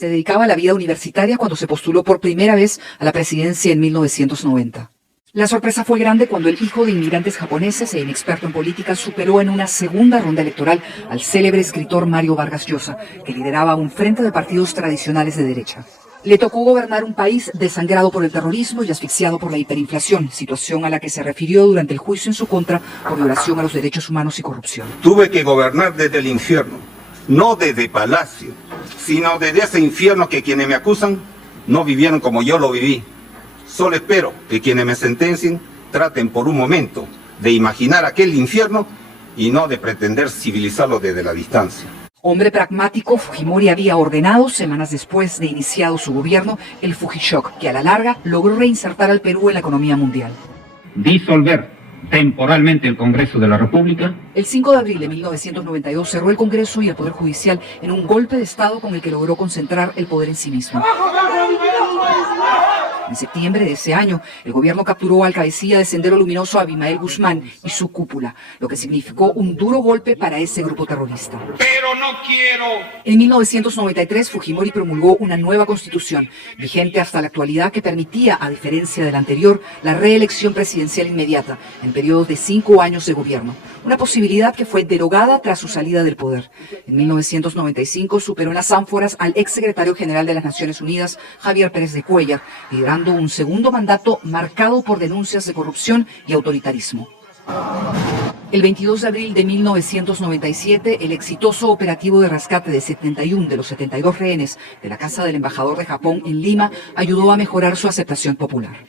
Se dedicaba a la vida universitaria cuando se postuló por primera vez a la presidencia en 1990. La sorpresa fue grande cuando el hijo de inmigrantes japoneses e inexperto en política superó en una segunda ronda electoral al célebre escritor Mario Vargas Llosa, que lideraba un frente de partidos tradicionales de derecha. Le tocó gobernar un país desangrado por el terrorismo y asfixiado por la hiperinflación, situación a la que se refirió durante el juicio en su contra por violación a los derechos humanos y corrupción. Tuve que gobernar desde el infierno, no desde palacio, sino desde ese infierno que quienes me acusan no vivieron como yo lo viví. Solo espero que quienes me sentencien traten por un momento de imaginar aquel infierno y no de pretender civilizarlo desde la distancia. Hombre pragmático, Fujimori había ordenado, semanas después de iniciado su gobierno, el Fujishock, que a la larga logró reinsertar al Perú en la economía mundial. Disolver temporalmente el Congreso de la República. El 5 de abril de 1992 cerró el Congreso y el Poder Judicial en un golpe de Estado con el que logró concentrar el poder en sí mismo. En septiembre de ese año, el gobierno capturó al cabecilla de Sendero Luminoso Abimael Guzmán y su cúpula, lo que significó un duro golpe para ese grupo terrorista. Pero no quiero. En 1993, Fujimori promulgó una nueva constitución, vigente hasta la actualidad, que permitía, a diferencia de la anterior, la reelección presidencial inmediata, en periodos de 5 años de gobierno, una posibilidad que fue derogada tras su salida del poder. En 1995 superó en las ánforas al exsecretario general de las Naciones Unidas, Javier Pérez de Cuéllar, liderando un segundo mandato marcado por denuncias de corrupción y autoritarismo. El 22 de abril de 1997, el exitoso operativo de rescate de 71 de los 72 rehenes de la casa del embajador de Japón en Lima ayudó a mejorar su aceptación popular.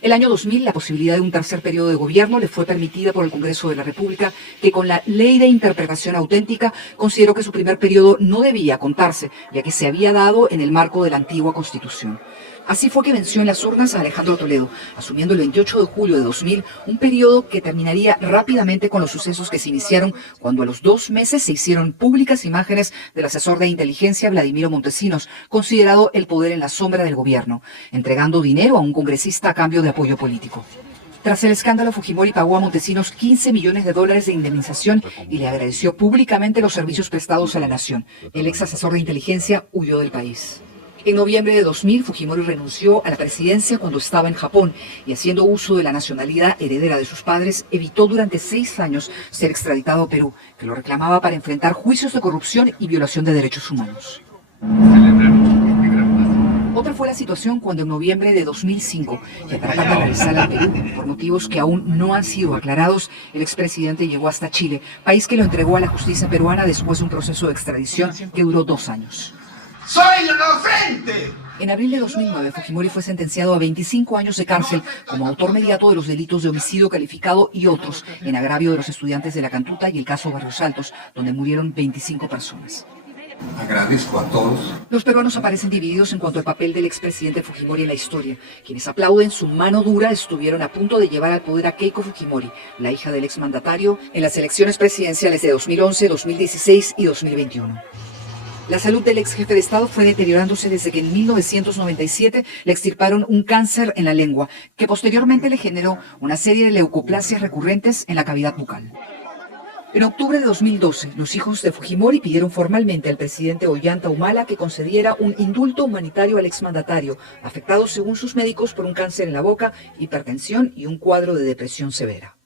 El año 2000, la posibilidad de un tercer periodo de gobierno le fue permitida por el Congreso de la República, que con la Ley de Interpretación Auténtica consideró que su primer periodo no debía contarse, ya que se había dado en el marco de la antigua Constitución. Así fue que venció en las urnas a Alejandro Toledo, asumiendo el 28 de julio de 2000 un periodo que terminaría rápidamente con los sucesos que se iniciaron cuando a los 2 meses se hicieron públicas imágenes del asesor de inteligencia Vladimiro Montesinos, considerado el poder en la sombra del gobierno, entregando dinero a un congresista a cambio de apoyo político. Tras el escándalo, Fujimori pagó a Montesinos $15 millones de indemnización y le agradeció públicamente los servicios prestados a la nación. El ex asesor de inteligencia huyó del país. En noviembre de 2000, Fujimori renunció a la presidencia cuando estaba en Japón y, haciendo uso de la nacionalidad heredera de sus padres, evitó durante 6 años ser extraditado a Perú, que lo reclamaba para enfrentar juicios de corrupción y violación de derechos humanos. Otra fue la situación cuando en noviembre de 2005, y a tratar de regresar al Perú, por motivos que aún no han sido aclarados, el expresidente llegó hasta Chile, país que lo entregó a la justicia peruana después de un proceso de extradición que duró 2 años. ¡Soy inocente! En abril de 2009, Fujimori fue sentenciado a 25 años de cárcel como autor mediato de los delitos de homicidio calificado y otros en agravio de los estudiantes de La Cantuta y el caso Barrios Altos, donde murieron 25 personas. Agradezco a todos. Los peruanos aparecen divididos en cuanto al papel del expresidente Fujimori en la historia. Quienes aplauden su mano dura estuvieron a punto de llevar al poder a Keiko Fujimori, la hija del exmandatario, en las elecciones presidenciales de 2011, 2016 y 2021. La salud del ex jefe de Estado fue deteriorándose desde que en 1997 le extirparon un cáncer en la lengua, que posteriormente le generó una serie de leucoplasias recurrentes en la cavidad bucal. En octubre de 2012, los hijos de Fujimori pidieron formalmente al presidente Ollanta Humala que concediera un indulto humanitario al exmandatario, afectado según sus médicos por un cáncer en la boca, hipertensión y un cuadro de depresión severa.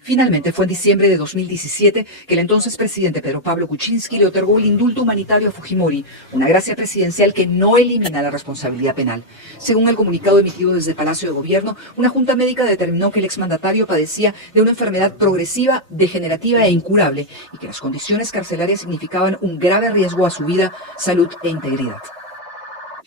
Finalmente fue en diciembre de 2017 que el entonces presidente Pedro Pablo Kuczynski le otorgó el indulto humanitario a Fujimori, una gracia presidencial que no elimina la responsabilidad penal. Según el comunicado emitido desde el Palacio de Gobierno, una junta médica determinó que el exmandatario padecía de una enfermedad progresiva, degenerativa e incurable y que las condiciones carcelarias significaban un grave riesgo a su vida, salud e integridad.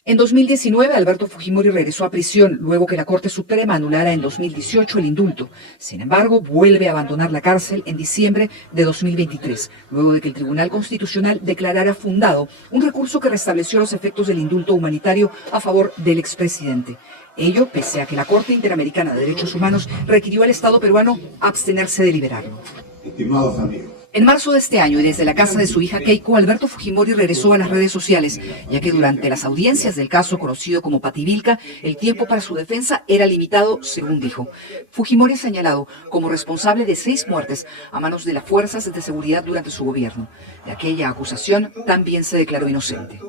En 2019, Alberto Fujimori regresó a prisión luego que la Corte Suprema anulara en 2018 el indulto. Sin embargo, vuelve a abandonar la cárcel en diciembre de 2023, luego de que el Tribunal Constitucional declarara fundado un recurso que restableció los efectos del indulto humanitario a favor del expresidente. Ello pese a que la Corte Interamericana de Derechos Humanos requirió al Estado peruano abstenerse de liberarlo. Estimados amigos, En marzo de este año y desde la casa de su hija Keiko, Alberto Fujimori regresó a las redes sociales, ya que durante las audiencias del caso conocido como Pativilca, el tiempo para su defensa era limitado, según dijo. Fujimori es señalado como responsable de 6 muertes a manos de las fuerzas de seguridad durante su gobierno. De aquella acusación también se declaró inocente.